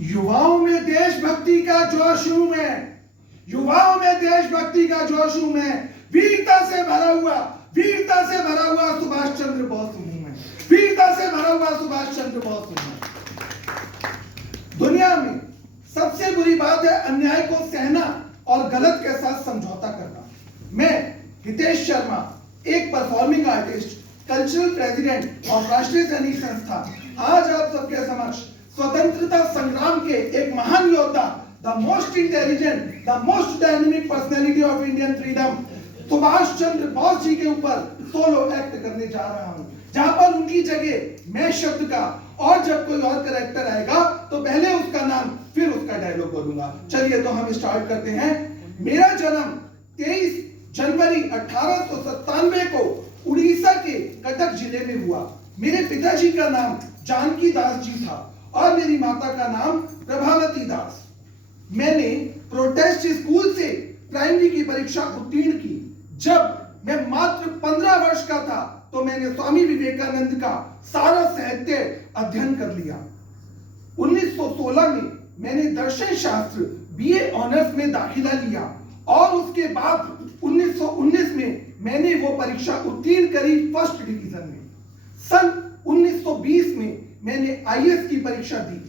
युवाओं में देशभक्ति का जोश हूं मैं, युवाओं में देशभक्ति का जोश हूं मैं, वीरता से भरा हुआ सुभाष चंद्र बोस हूं मैं, वीरता से भरा हुआ सुभाष चंद्र बोस हूं मैं। दुनिया में सबसे बुरी बात है अन्याय को सहना और गलत के साथ समझौता करना। मैं हितेश शर्मा, एक परफॉर्मिंग आर्टिस्ट, कल्चरल प्रेसिडेंट और राष्ट्रीय सैनिक संस्था, आज आप सबके समक्ष स्वतंत्रता संग्राम के एक महान योद्धा, the most intelligent, the most dynamic personality of Indian freedom, Subhash Chandra Bose ji के ऊपर सोलो एक्ट करने जा रहा हूं, जहां पर उनकी जगह मैं शब्द का और जब कोई और कैरेक्टर आएगा तो पहले उसका नाम फिर उसका डायलॉग बोलूंगा। चलिए तो हम स्टार्ट करते हैं। मेरा जन्म 23 जनवरी 1897 को उड़ीसा के कटक जिले में हुआ। मेरे पिताजी का नाम जानकी दास जी था और मेरी माता का नाम प्रभावती दास। मैंने प्रोटेस्ट स्कूल से प्राइमरी की परीक्षा उत्तीर्ण की। जब मैं मात्र 15 वर्ष का था तो मैंने स्वामी विवेकानंद का सारा साहित्य अध्ययन कर लिया। 1916 में मैंने दर्शन शास्त्र बीए ऑनर्स में दाखिला लिया और उसके बाद 1919 में मैंने वो परीक्षा उत्तीर्ण करी फर्स्ट डिवीजन में। सन 1920 में मैंने आईएएस की परीक्षा दी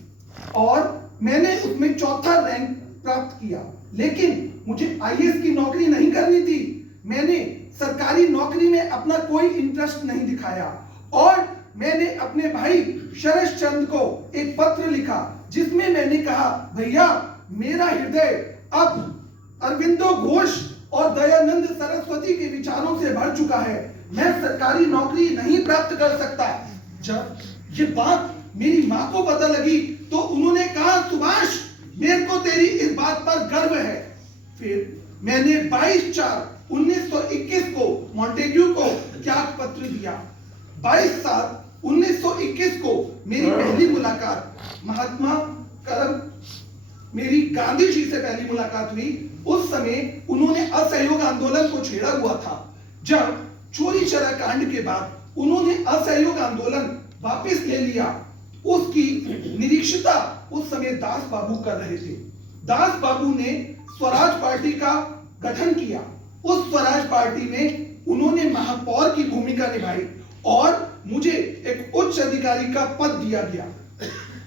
और मैंने उसमें चौथा रैंक प्राप्त किया, लेकिन मुझे आईएएस की नौकरी नहीं करनी थी। मैंने सरकारी नौकरी में अपना कोई इंटरेस्ट नहीं दिखाया और मैंने अपने भाई शरद चंद्र को एक पत्र लिखा जिसमें मैंने कहा, भैया मेरा हृदय अब अरविंदो घोष और दयानंद सरस्वती के विचारों से भर चुका है, मैं सरकारी नौकरी नहीं प्राप्त कर सकता। जब ये बात मेरी माँ को पता लगी तो उन्होंने कहा, सुभाष मेरे को तेरी इस बात पर गर्व है। फिर मैंने 22/4/1921 को मॉन्टेग्यू को त्याग पत्र दिया। 22/7/1921 को मेरी पहली मुलाकात महात्मा करम, मेरी गांधी जी से पहली मुलाकात हुई। उस समय उन्होंने असहयोग आंदोलन को छेड़ा हुआ था। जब चोरी चोरा कांड के बाद उन्होंने असहयोग आंदोलन वापस ले लिया, उसकी निरीक्षता उस समय दास बाबू कर रहे थे। दास बाबू ने स्वराज पार्टी का गठन किया। उस स्वराज पार्टी में उन्होंने महापौर की भूमिका निभाई और मुझे एक उच्च अधिकारी का पद दिया गया।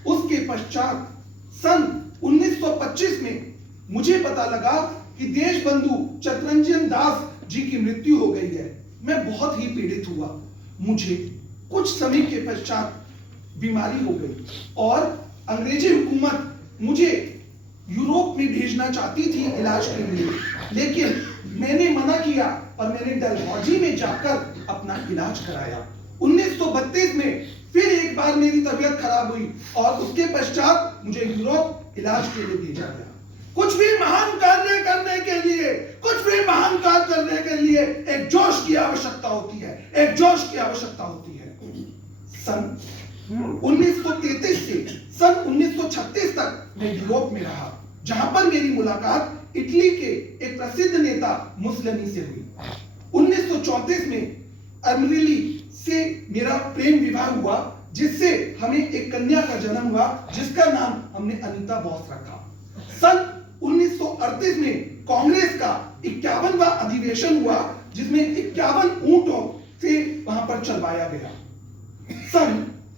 उसके पश्चात सन 1925 में मुझे पता लगा कि देशबंधु चित्तरंजन दास जी की मृत्यु हो गई है। मैं बहुत ही पीड़ित हुआ। मुझे कुछ समय के पश्चात बीमारी हो गई और अंग्रेजी हुकूमत मुझे यूरोप में भेजना चाहती थी इलाज के लिए, लेकिन मैंने मना किया और मैंने डलहौजी में जाकर अपना इलाज कराया। 1932 में फिर एक बार मेरी तबीयत खराब हुई और उसके पश्चात मुझे यूरोप इलाज के लिए भेजा गया। कुछ भी महान कार्य करने के लिए, कुछ भी महान कार्य करने के लिए एक जोश की आवश्यकता होती है, एक जोश की आवश्यकता होती है। सन 1933 से सन 1936 तक मैं यूरोप में रहा, जहां पर मेरी मुलाकात इटली के एक प्रसिद्ध नेता मुसोलिनी से हुई। 1934 में अमरीली से मेरा प्रेम विवाह हुआ, जिससे हमें एक कन्या का जन्म हुआ जिसका नाम हमने अनीता बोस रखा। सन 1938 में कांग्रेस का 51वां अधिवेशन हुआ जिसमें 51 ऊंटों से वहां पर चलवाया गया। सन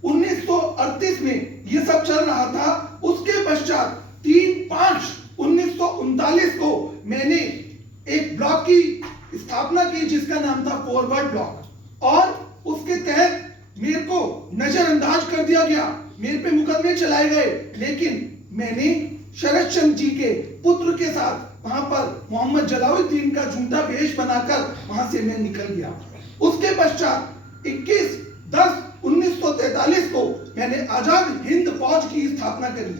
1938 में यह सब चल रहा था। उसके पश्चात 3/5/1939 को मैंने एक ब्लॉक की स्थापना की जिसका नाम था फॉरवर्ड ब्लॉक और उसके तहत मेरे को नजरअंदाज कर दिया गया, मेरे पे मुकदमे चलाए गए, लेकिन मैंने शरद चंद्र जी के पुत्र के साथ वहां पर मोहम्मद जलालुद्दीन का झूठा वेश बनाकर वहां से मैं निकल गया। उसके पश्चात 21/10/1943 को मैंने आजाद हिंद फौज की स्थापना करी।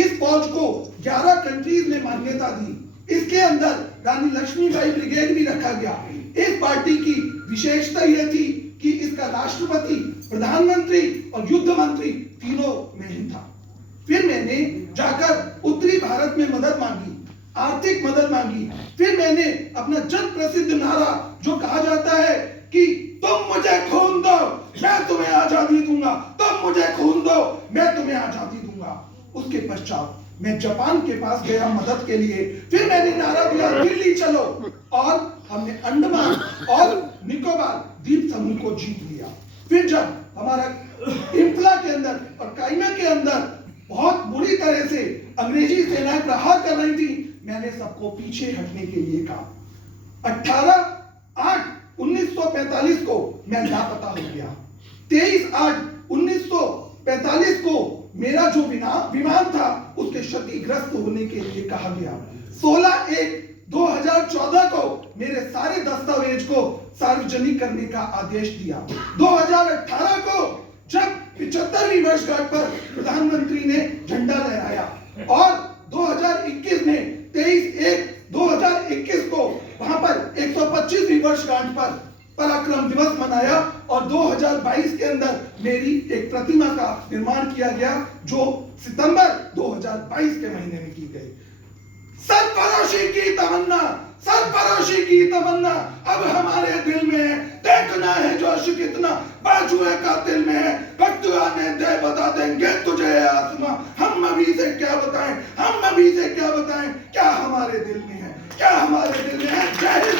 इस फौज को 11 कंट्रीज ने मान्यता दी। इसके अंदर रानी लक्ष्मीबाई ब्रिगेड भी रखा गया। इस पार्टी की विशेषता यह थी कि इसका राष्ट्रपति, प्रधानमंत्री और युद्ध मंत्री तीनों में ही था। फिर मैंने जाकर उत्तरी भारत में मदद मांगी, आर्थिक मदद मांगी। फिर मैंने अपना जन प्रसिद्ध नारा जो कहा जाता है कि तुम मुझे खून दो मैं तुम्हें आजादी दूंगा, तुम मुझे खून दो मैं तुम्हें आजादी दूंगा, उसके पश्चात मैं जापान के पास गया मदद के लिए। फिर मैंने नारा दिया दिल्ली चलो, और हमने अंडमान और निकोबार द्वीप समूह को जीत लिया। फिर जब हमारा इंफला के अंदर और काइमा के अंदर बहुत बुरी तरह से अंग्रेजी सेनाएं प्रहार कर रही थी, मैंने सबको पीछे हटने के लिए कहा। 18/8/1945 को मैं लापता हो गया। 23/8/1945 को मेरा जो विमान था उसके क्षतिग्रस्त होने के लिए कहा गया। 16/1/2014 को मेरे सारे दस्तावेज को सार्वजनिक करने का आदेश दिया। 2018 को जब 75वीं वर्षगांठ पर प्रधानमंत्री ने झंडा लहराया, और 2021 में 23/1/2021 को वहां पर 125वीं वर्षगांठ पर पराक्रम दिवस मनाया, और 2022 के अंदर मेरी एक प्रतिमा का निर्माण किया गया जो सितंबर 2022 के महीने में की गई। सरफरोशी की तमन्ना, सरफरोशी की तमन्ना अब हमारे दिल में है। देखना है जोश कितना बाजुए कातिल में है। वक्त आने दे बता देंगे तुझे आसमां। हम अभी से क्या बताएं, हम अभी से क्या बताएं, क्या हमारे दिल में है, क्या हमारे दिल में है। जय हिंद।